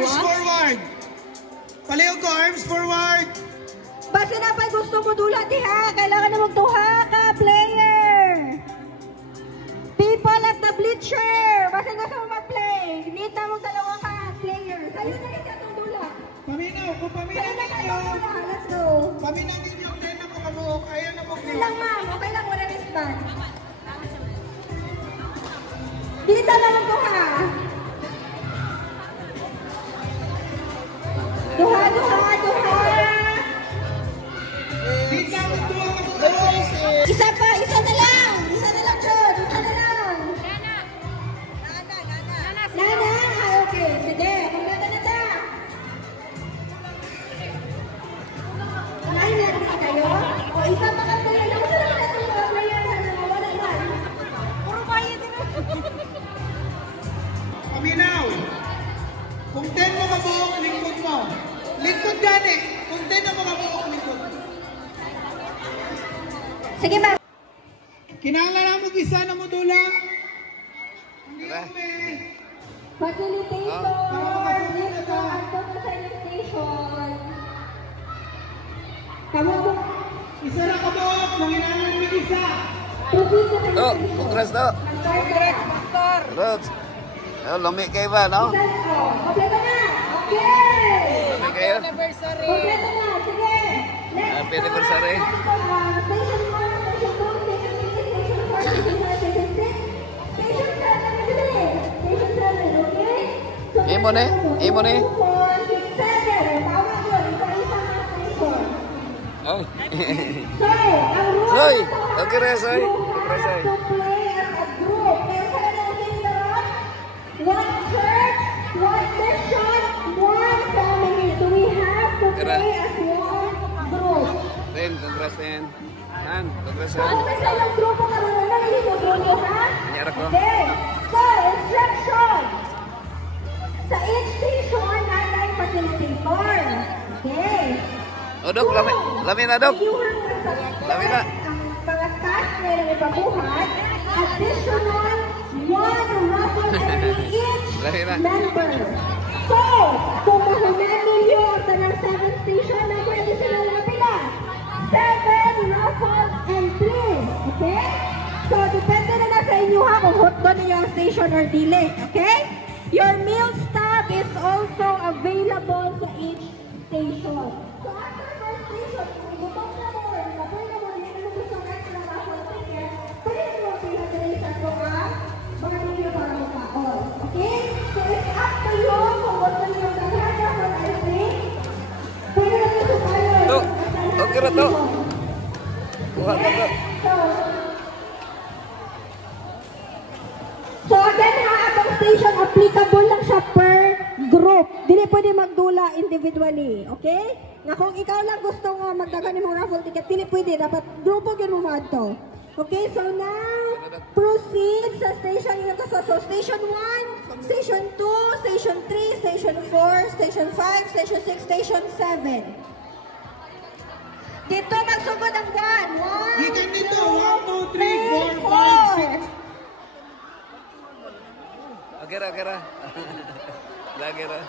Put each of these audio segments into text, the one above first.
Arms forward. Palihog ko, arms forward. Basta na pa gusto mo dula diha, kailangan na magtuha ka, player. People at the bleacher, basta gusto mo mag-play. Need na mong dalawa ka, player. Sa'yo na rin itong dula. Paminaw, kung paminaw ninyo. Let's go. Paminaw ninyo, then na po kabuok. Ayaw na po. Okay lang, ma'am. Okay lang, wala wristband. Dito na magtuha. Duha. Isa na lang, John. Isa na lang. Nana. Okay. Sige, kumpleto na ta. Kumain na kayo? O, isa pa ka player. Ako na lang natin mga player na wala yan. Puro bayad din. Paminaw. Kung 10 mo kabuok, lingkod mo. Lingkod gani. Kung 10 mo kabuok, lingkod. Sige ba? Kinahanglan na mo gisa na mo dula. Hindi Facilitator, dito, ato na sa inyong station. Kamu mo. Isa na kabuok. Nanginahanglan mo gisa. Proceed sa inyong station. Congrats daw. Congrats. Lami kayo ba, no? Kompleto na. Okay. Lami kayo? Kompleto na. Sige. Next. Happy anniversary. Station 1, Station 2, Station 3, Station 4, Station 5, Station 6, Station 7, okay? So, Imo ni? 2, 4, 6, 7. Tama yun. Isa-isa na station. Oh. So, ang rule Soy. na to, Okay, Ray, Soy. you Okay, Soy. have to play as a group. Meron ka na ng station, one church, one mission, one family. So we have to play as one group. Ten, congrats, Ten. Congrats, So, ano sa ilang grupo ka naman na hindi mo grupo, ha? Nangyari ko. Okay. So, instruction. Sa each station, nanay facilitator. Okay. Oh, Dok, lami na, Dok. Lami na. Ang mga task na ilang ipabuhat, additional one raffle entry each Lami na. member. So, kung mahunan ninyo sa ng 7th station, na pwede sila mga pila. 7 raffle entries. Okay? So, depende na sa inyo ha kung hot doon niyo ang station or dili. Okay? Your meal stop is also available sa each station. So, after first station, kung gutom na mo, kapag na mo, hindi na gusto ng extra raffle ticket, pwede mo pinagdali sa program, mga ninyo para magkaon. Okay? So, it's up to you kung gusto niyo ng raffle entry. Pwede na gusto kayo. Dok, okay na, Dok. Kuha ka, Dok. So again ha, atong station applicable lang siya per group. Dili pwede magdula individually, okay? Nga kung ikaw lang gusto nga magdagan ng raffle ticket, dili pwede, dapat grupo gyud mo madto. Okay, so now proceed sa station yun so station 1, station 2, station 3, station 4, station 5, station 6, station 7. Dito magsugod ang 1. Gikan dito. 1, 2, 3, 4, 5, 6. Kira. Lagi ra.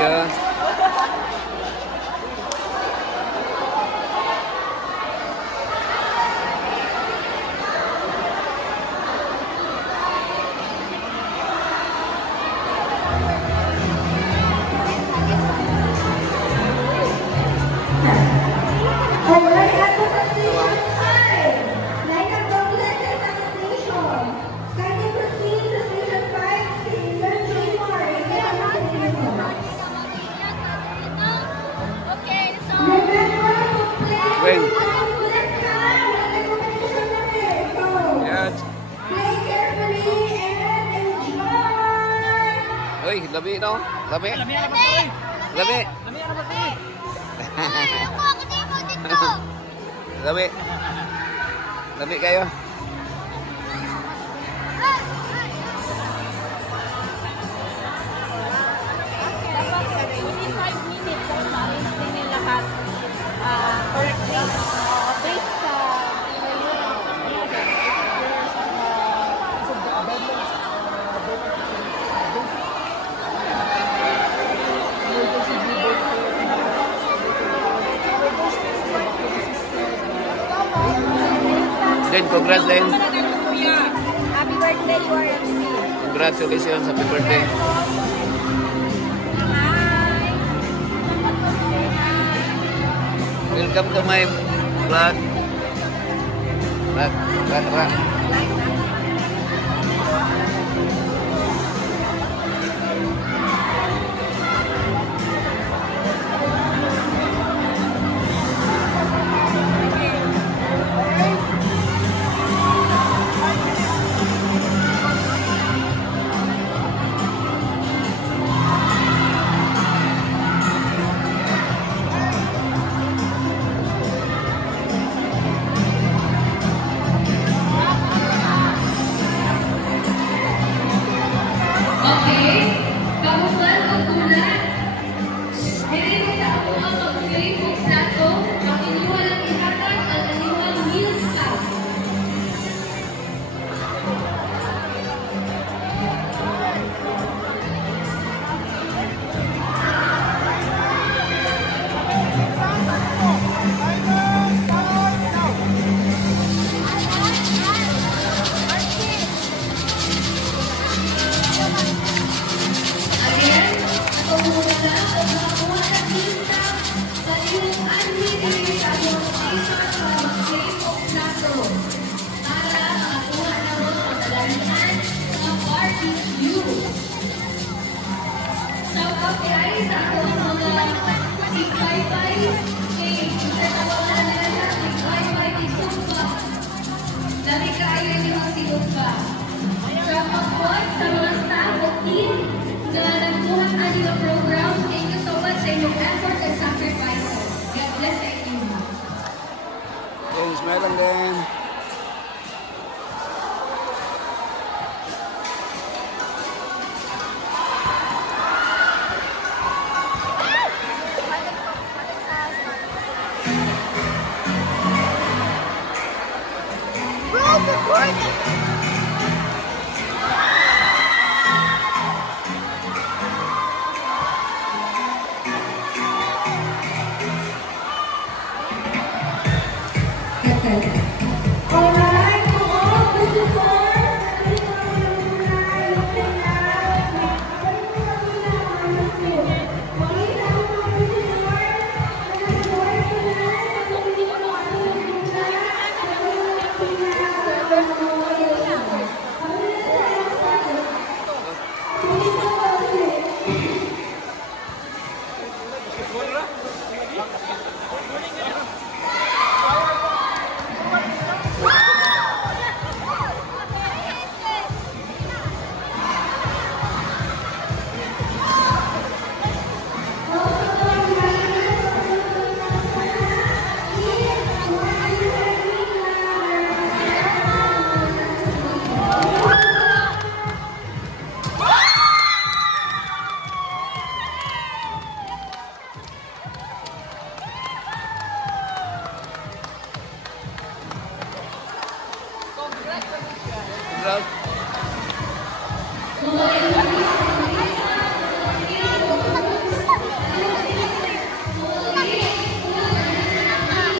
Yeah. Alright, ato sa station 5. Line up the blessed ang station. Kindly proceed to station 5, station 3 more. Remember to play Wait. one left time when the competition is. So, Yan. play carefully and enjoy. Uy, labi, no? Labi. Labi. Labi. Labi kayo. Dapat 45 minutes ang lahat. Lynn, congrats, Lynn. Happy birthday, URMC. Congratulations, happy birthday. Hi. Welcome to my vlog. Vlog. Okay, kamulan o tulan. Hindi mo sa ako ang mag-play kung plato, ang inyong lang ihatag at inyong meals ka. Again, ako muna na ang makakuha ng meals ka sa iyong unlimited sa iyong station para mag-play kung plato. Para makakuha na mo sa kadalian ng barbecue. Shout out kay sa akong mga tig-wi-fi kay sa tawagan nila na tig-wi-fi kay Sumba. Dami kaayo niyo ang sinumba. Shout out po sa mga staff o team na nagbuhat na niyo program. Thank you so much sa inyong effort and sacrifices. God bless sa inyo. Okay, smile lang din. Okay.